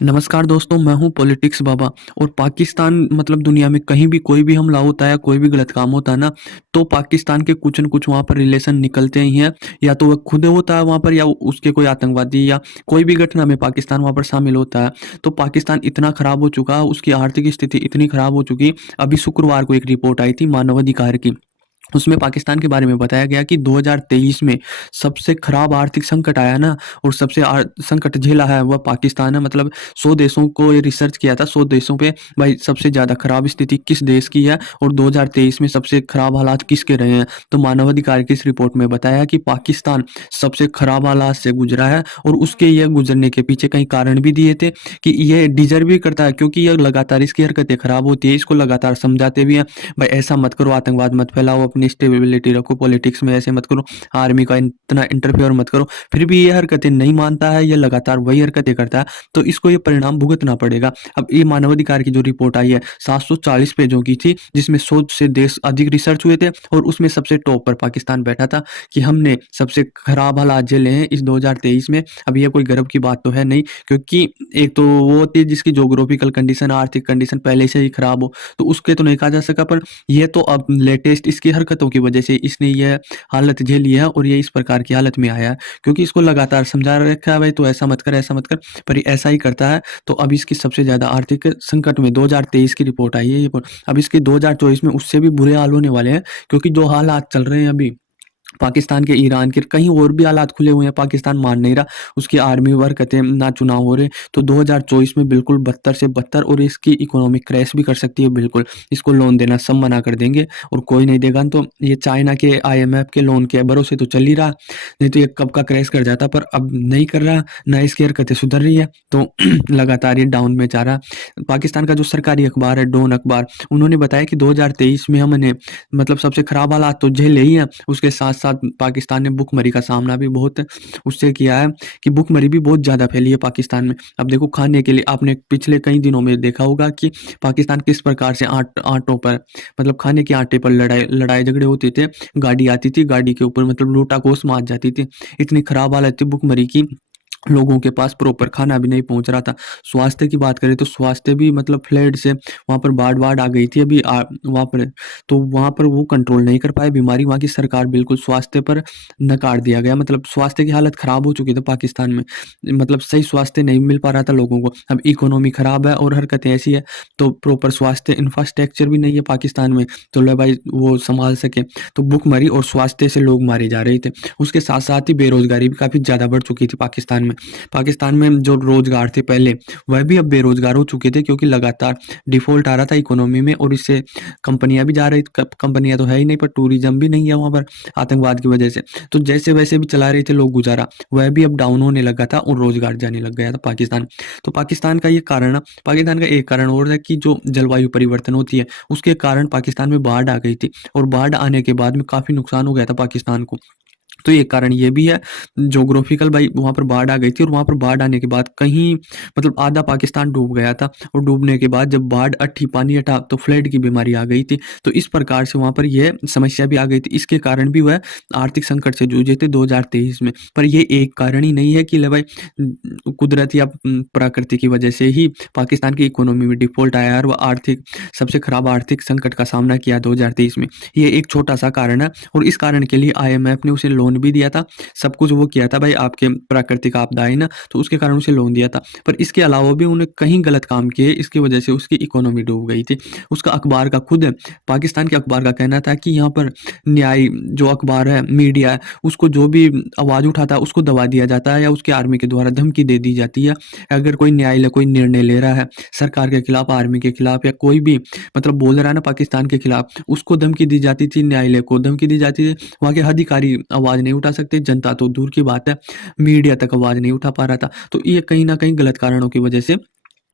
नमस्कार दोस्तों, मैं हूँ पॉलिटिक्स बाबा। और पाकिस्तान मतलब दुनिया में कहीं भी कोई भी हमला होता है, कोई भी गलत काम होता है ना, तो पाकिस्तान के कुछ न कुछ वहाँ पर रिलेशन निकलते ही हैं। या तो वो खुद होता है वहाँ पर, या उसके कोई आतंकवादी, या कोई भी घटना में पाकिस्तान वहाँ पर शामिल होता है। तो पाकिस्तान इतना खराब हो चुका, उसकी आर्थिक स्थिति इतनी खराब हो चुकी। अभी शुक्रवार को एक रिपोर्ट आई थी मानवाधिकार की। उसमें पाकिस्तान के बारे में बताया गया कि 2023 में सबसे खराब आर्थिक संकट आया ना, और सबसे संकट झेला है वह पाकिस्तान है। मतलब 100 देशों को ये रिसर्च किया था, 100 देशों पे भाई सबसे ज़्यादा खराब स्थिति किस देश की है और 2023 में सबसे खराब हालात किसके रहे हैं। तो मानवाधिकार की इस रिपोर्ट में बताया कि पाकिस्तान सबसे खराब हालात से गुजरा है, और उसके ये गुजरने के पीछे कई कारण भी दिए थे कि ये डिजर्व भी करता है, क्योंकि यह लगातार इसकी हरकतें खराब होती है। इसको लगातार समझाते भी हैं, भाई ऐसा मत करो, आतंकवाद मत फैलाओ, अपनी स्टेबिलिटी रखो, पॉलिटिक्स में ऐसे मत करो, आर्मी का इतना इंटरफेयर मत करो। फिर भी ये हरकतें नहीं मानता है, ये लगातार वही हरकतें करता है, तो इसको ये परिणाम भुगतना पड़ेगा। अब ये मानवाधिकार की जो रिपोर्ट आई है 740 पेजों की थी, जिसमें 100 से देश अधिक रिसर्च हुए थे, और उसमें सबसे टॉप पर पाकिस्तान बैठा था कि हमने सबसे खराब हालात झेले हैं इस 2023 में। अब ये कोई गर्व की बात तो है नहीं, क्योंकि एक तो वो होती है जिसकी जोग्राफिकल कंडीशन, आर्थिक कंडीशन पहले से ही खराब हो, तो उसके तो नहीं कहा जा सका। पर ये तो अब लेटेस्ट इसकी हरकतों की वजह से इसने ये हालत झेली है, और ये इस प्रकार की हालत में आया है, क्योंकि इसको लगातार समझा रखा है भाई तो ऐसा मत कर, ऐसा मत कर, पर ये ऐसा ही करता है। तो अब इसकी सबसे ज़्यादा आर्थिक संकट में 2023 की रिपोर्ट आई है ये। अब इसकी 2024 में उससे भी बुरे हाल होने वाले हैं, क्योंकि जो हालात चल रहे हैं अभी पाकिस्तान के, ईरान के, कहीं और भी हालात खुले हुए हैं, पाकिस्तान मान नहीं रहा, उसकी आर्मी हरकतें, ना चुनाव हो रहे। तो 2024 में बिल्कुल बदतर से बदतर, और इसकी इकोनॉमिक क्रैश भी कर सकती है बिल्कुल। इसको लोन देना सब मना कर देंगे, और कोई नहीं देगा। तो ये चाइना के IMF के लोन के भरोसे तो चल ही रहा, नहीं तो ये कब का क्रैश कर जाता, पर अब नहीं कर रहा, ना इसकी हरकतें सुधर रही है, तो लगातार ये डाउन में जा रहा। पाकिस्तान का जो सरकारी अखबार है डॉन अखबार, उन्होंने बताया कि 2023 में हमने मतलब सबसे खराब हालात तो झेले ही हैं, उसके साथ-साथ पाकिस्तान ने भुखमरी का सामना भी बहुत उससे किया है, कि भुखमरी भी बहुत ज़्यादा फैली है पाकिस्तान में। अब देखो, खाने के लिए आपने पिछले कई दिनों में देखा होगा कि पाकिस्तान किस प्रकार से आटों पर, मतलब खाने के आटे पर लड़ाई लड़ाई झगड़े होते थे। गाड़ी आती थी, गाड़ी के ऊपर मतलब लूटा-कोस मार जाती थी। इतनी खराब हालत थी भुखमरी की, लोगों के पास प्रॉपर खाना भी नहीं पहुँच रहा था। स्वास्थ्य की बात करें तो स्वास्थ्य भी मतलब फ्लड से वहाँ पर बाढ़-वाढ़ आ गई थी अभी वहाँ पर। तो वहाँ पर वो कंट्रोल नहीं कर पाए बीमारी, वहाँ की सरकार बिल्कुल स्वास्थ्य पर नकार दिया गया। मतलब स्वास्थ्य की हालत ख़राब हो चुकी थी पाकिस्तान में। मतलब सही स्वास्थ्य नहीं मिल पा रहा था लोगों को। अब इकोनॉमी ख़राब है और हरकतें ऐसी है, तो प्रॉपर स्वास्थ्य इंफ्रास्ट्रक्चर भी नहीं है पाकिस्तान में, तो लो भाई वो सँभाल सके। तो भुखमरी और स्वास्थ्य से लोग मारे जा रहे थे। उसके साथ-साथ ही बेरोज़गारी भी काफ़ी ज़्यादा बढ़ चुकी थी पाकिस्तान में। पाकिस्तान में जो रोज़गार थे पहले, वह भी अब बेरोज़गार हो चुके थे, क्योंकि लगातार डिफ़ॉल्ट आ रहा था इकोनॉमी में, और इससे कंपनियाँ भी जा रही कंपनियाँ तो है ही नहीं, पर टूरिज़्म भी नहीं है वहाँ पर आतंकवाद की वजह से। तो जैसे-वैसे भी चला रहे थे लोग गुज़ारा, वह भी अब डाउन होने लगा था और रोज़गार जाने लग गया था पाकिस्तान। तो पाकिस्तान का ये कारण है। पाकिस्तान का एक कारण और है कि जो जलवायु परिवर्तन होती है, उसके कारण पाकिस्तान में बाढ़ आ गई थी, और बाढ़ आने के बाद में काफ़ी नुकसान हो गया था पाकिस्तान को। तो एक कारण ये भी है, ज्योग्राफिकल भाई वहाँ पर बाढ़ आ गई थी, और वहाँ पर बाढ़ आने के बाद कहीं मतलब आधा पाकिस्तान डूब गया था, और डूबने के बाद जब बाढ़ हटी, पानी हटा, तो फ्लड की बीमारी आ गई थी। तो इस प्रकार से वहाँ पर ये समस्या भी आ गई थी। इसके कारण भी वह आर्थिक संकट से जूझे थे 2023 में। पर ये एक कारण ही नहीं है कि ले भाई कुदरत या प्रकृति की वजह से ही पाकिस्तान की इकोनॉमी में डिफ़ॉल्ट आया है, और वह आर्थिक सबसे खराब आर्थिक संकट का सामना किया 2023 में। ये एक छोटा-सा कारण है, और इस कारण के लिए IMF ने उसे लोन भी दिया था। सब कुछ वो किया था भाई, आपके प्राकृतिक आपदा आई ना, तो उसके कारण उसे लोन दिया था। पर इसके अलावा भी उन्हें कहीं गलत काम किए, इसकी वजह से उसकी इकोनॉमी डूब गई थी। उसका अखबार का खुद पाकिस्तान के अखबार का कहना था कि यहाँ पर न्याय जो अखबार है, मीडिया है, उसको जो भी आवाज़ उठाता है उसको दबा दिया जाता है, या उसकी आर्मी के द्वारा धमकी दे दी जाती है। अगर कोई न्यायालय कोई निर्णय ले रहा है सरकार के खिलाफ, आर्मी के खिलाफ, या कोई भी मतलब बोल रहा है ना पाकिस्तान के खिलाफ, उसको धमकी दी जाती थी, न्यायालय को धमकी दी जाती थी। वहाँ के अधिकारी आवाज़ नहीं उठा सकते, जनता तो दूर की बात है, मीडिया तक आवाज़ नहीं उठा पा रहा था। तो ये कहीं न कहीं गलत कारणों की वजह से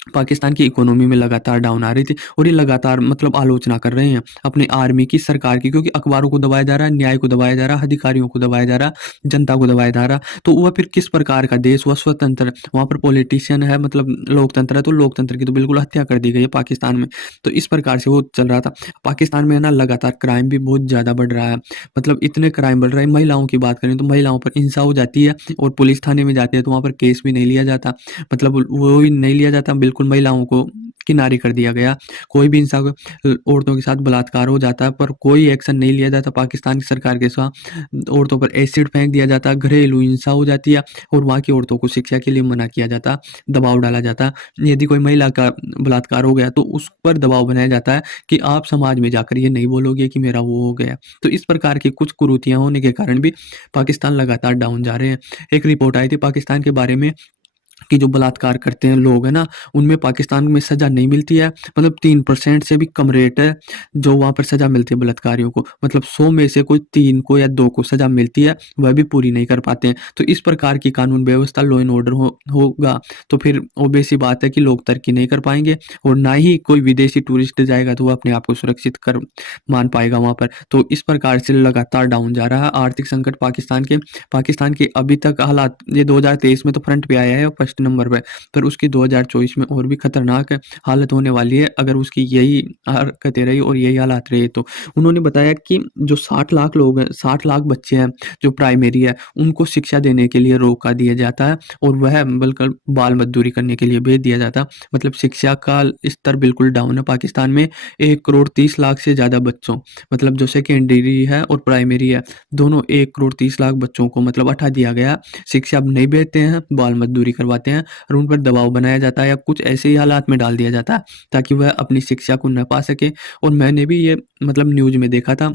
पाकिस्तान की इकोनॉमी में लगातार डाउन आ रही थी और ये लगातार मतलब आलोचना कर रहे हैं अपनी आर्मी की, सरकार की, क्योंकि अखबारों को दबाया जा रहा है, न्याय को दबाया जा रहा है, अधिकारियों को दबाया जा रहा है, जनता को दबाया जा रहा है। तो वह फिर किस प्रकार का देश हुआ? स्वतंत्र, वहाँ पर पॉलिटिशियन है, मतलब लोकतंत्र है, तो लोकतंत्र की तो बिल्कुल हत्या कर दी गई है पाकिस्तान में। तो इस प्रकार से वो चल रहा था। पाकिस्तान में ना लगातार क्राइम भी बहुत ज़्यादा बढ़ रहा है, मतलब इतने क्राइम बढ़ रहे हैं। महिलाओं की बात करें तो महिलाओं पर हिंसा हो जाती है और पुलिस थाने में जाती है तो वहाँ पर केस भी नहीं लिया जाता, मतलब वो भी नहीं लिया जाता, बिल्कुल महिलाओं को किनारे कर दिया गया। कोई भी इंसान को औरतों के साथ बलात्कार हो जाता है पर कोई एक्शन नहीं लिया जाता पाकिस्तान की सरकार के साथ। औरतों पर एसिड फेंक दिया जाता है, घरेलू हिंसा हो जाती है और वहाँ की औरतों को शिक्षा के लिए मना किया जाता, दबाव डाला जाता। यदि कोई महिला का बलात्कार हो गया तो उस पर दबाव बनाया जाता है कि आप समाज में जाकर ये नहीं बोलोगे कि मेरा वो हो गया। तो इस प्रकार की कुछ कुरीतियाँ होने के कारण भी पाकिस्तान लगातार डाउन जा रहे हैं। एक रिपोर्ट आई थी पाकिस्तान के बारे में कि जो बलात्कार करते हैं लोग हैं ना, उनमें पाकिस्तान में सज़ा नहीं मिलती है, मतलब 3% से भी कम रेट है, जो वहाँ पर सज़ा मिलती है बलात्कारियों को। मतलब 100 में से कोई 3 को या 2 को सज़ा मिलती है, वह भी पूरी नहीं कर पाते हैं। तो इस प्रकार की कानून व्यवस्था, लॉ एंड ऑर्डर होगा, तो फिर ऑब्वियस सी बात है कि लोग तरक्की नहीं कर पाएँगे और ना ही कोई विदेशी टूरिस्ट जाएगा तो वो अपने आप को सुरक्षित कर मान पाएगा वहाँ पर। तो इस प्रकार से लगातार डाउन जा रहा है आर्थिक संकट पाकिस्तान के अभी तक हालात, ये 2023 में तो फ्रंट पे आया है फर्स्ट नंबर पे, पर उसकी 2024 में और भी खतरनाक हालत होने वाली है अगर उसकी यही हरकतें रही और यही हालात रहे तो। उन्होंने बताया कि जो 60 लाख लोग हैं, 60 लाख बच्चे हैं जो प्राइमरी है, उनको शिक्षा देने के लिए रोका दिया जाता है और वह बल्कि बाल मजदूरी करने के लिए भेज दिया जाता है। मतलब शिक्षा का स्तर बिल्कुल डाउन है पाकिस्तान में। 1 करोड़ 30 लाख से ज़्यादा बच्चों, मतलब जो सेकेंडरी है और प्राइमरी है, दोनों 1 करोड़ 30 लाख बच्चों को मतलब हटा दिया गया। शिक्षा अब नहीं भेजते हैं, बाल मज़दूरी करवाते हैं और उन पर दबाव बनाया जाता है या कुछ ऐसे ही हालात में डाल दिया जाता है ताकि वह अपनी शिक्षा को न पा सके। और मैंने भी ये मतलब न्यूज़ में देखा था,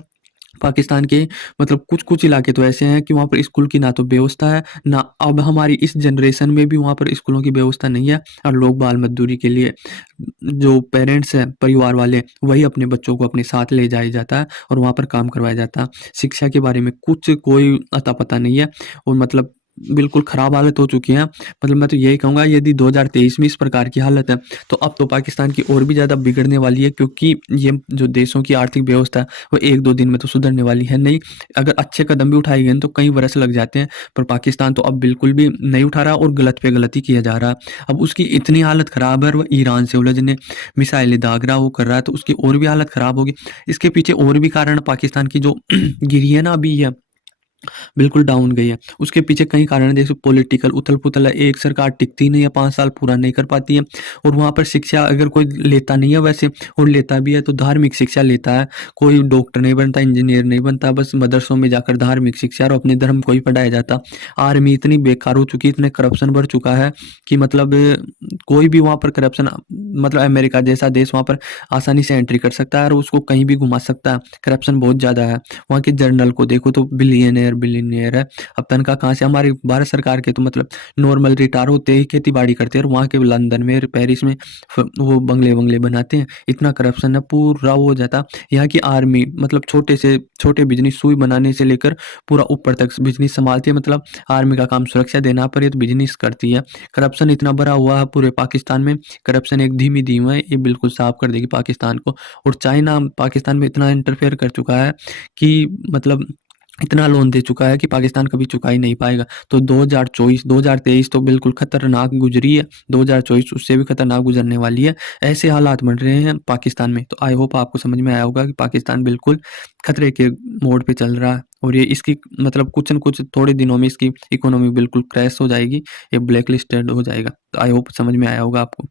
पाकिस्तान के मतलब कुछ-कुछ इलाके तो ऐसे हैं कि वहाँ पर स्कूल की ना तो व्यवस्था है, ना अब हमारी इस जनरेशन में भी वहाँ पर स्कूलों की व्यवस्था नहीं है और लोग बाल मज़दूरी के लिए, जो पेरेंट्स हैं, परिवार वाले, वही अपने बच्चों को अपने साथ ले जाया जाता है और वहाँ पर काम करवाया जाता है। शिक्षा के बारे में कुछ कोई अता-पता नहीं है और मतलब बिल्कुल ख़राब हालत हो चुकी है। मतलब मैं तो यही कहूँगा यदि 2023 में इस प्रकार की हालत है, तो अब तो पाकिस्तान की और भी ज़्यादा बिगड़ने वाली है, क्योंकि ये जो देशों की आर्थिक व्यवस्था है, वो 1-2 दिन में तो सुधरने वाली है नहीं। अगर अच्छे कदम भी उठाए गए हैं, तो कई बरस लग जाते हैं, पर पाकिस्तान तो अब बिल्कुल भी नहीं उठा रहा और गलत पे गलत ही किया जा रहा है। अब उसकी इतनी हालत ख़राब है और वो ईरान से उलझने, मिसाइलें दाग रहा, वो कर रहा है, तो उसकी और भी हालत ख़राब होगी। इसके पीछे और भी कारण पाकिस्तान की जो गिरी है ना अभी है, बिल्कुल डाउन गई है। उसके पीछे कई कारण हैं, जैसे पॉलिटिकल उथल-पुथल है, एक सरकार टिकती नहीं है, 5 साल पूरा नहीं कर पाती है और वहाँ पर शिक्षा अगर कोई लेता नहीं है वैसे, और लेता भी है तो धार्मिक शिक्षा लेता है। कोई डॉक्टर नहीं बनता, इंजीनियर नहीं बनता, बस मदरसों में जाकर धार्मिक शिक्षा और अपने धर्म को ही पढ़ाया जाता। आर्मी इतनी बेकार हो चुकी है, इतने करप्शन बढ़ चुका है कि मतलब कोई भी वहाँ पर करप्शन, मतलब अमेरिका जैसा देश वहाँ पर आसानी से एंट्री कर सकता है और उसको कहीं भी घुमा सकता है। करप्शन बहुत ज़्यादा है। वहाँ के जनरल को देखो तो बिलियनेयर बिलियनेयर है। अब तनख्वाह कहाँ से? हमारी भारत सरकार के तो मतलब नॉर्मल रिटायर होते ही खेती-बाड़ी करते हैं और वहाँ के लंदन में, पेरिस में वो बंगले-वंगले बनाते हैं। इतना करप्शन है, पूरा वो हो जाता। यहाँ की आर्मी मतलब छोटे से छोटे बिज़नेस, सुई बनाने से लेकर पूरा ऊपर तक बिज़नेस सँभालती है। मतलब आर्मी का काम सुरक्षा देना, पर ये तो बिज़नेस करती है। करप्शन इतना भरा हुआ है पूरे पाकिस्तान में, करप्शन एक धीमी धीम है, ये बिल्कुल साफ कर देगी पाकिस्तान को। और चाइना पाकिस्तान में इतना इंटरफेयर कर चुका है कि मतलब इतना लोन दे चुका है कि पाकिस्तान कभी चुका ही नहीं पाएगा। तो 2023 तो बिल्कुल खतरनाक गुज़री है, 2024 उससे भी खतरनाक गुज़रने वाली है। ऐसे हालात बन रहे हैं पाकिस्तान में। तो आई होप आपको समझ में आया होगा कि पाकिस्तान बिल्कुल खतरे के मोड़ पे चल रहा है और ये इसकी मतलब कुछ न कुछ थोड़े दिनों में इसकी इकोनॉमी बिल्कुल क्रैश हो जाएगी, ये ब्लैक लिस्टेड हो जाएगा। तो आई होप समझ में आया होगा आपको।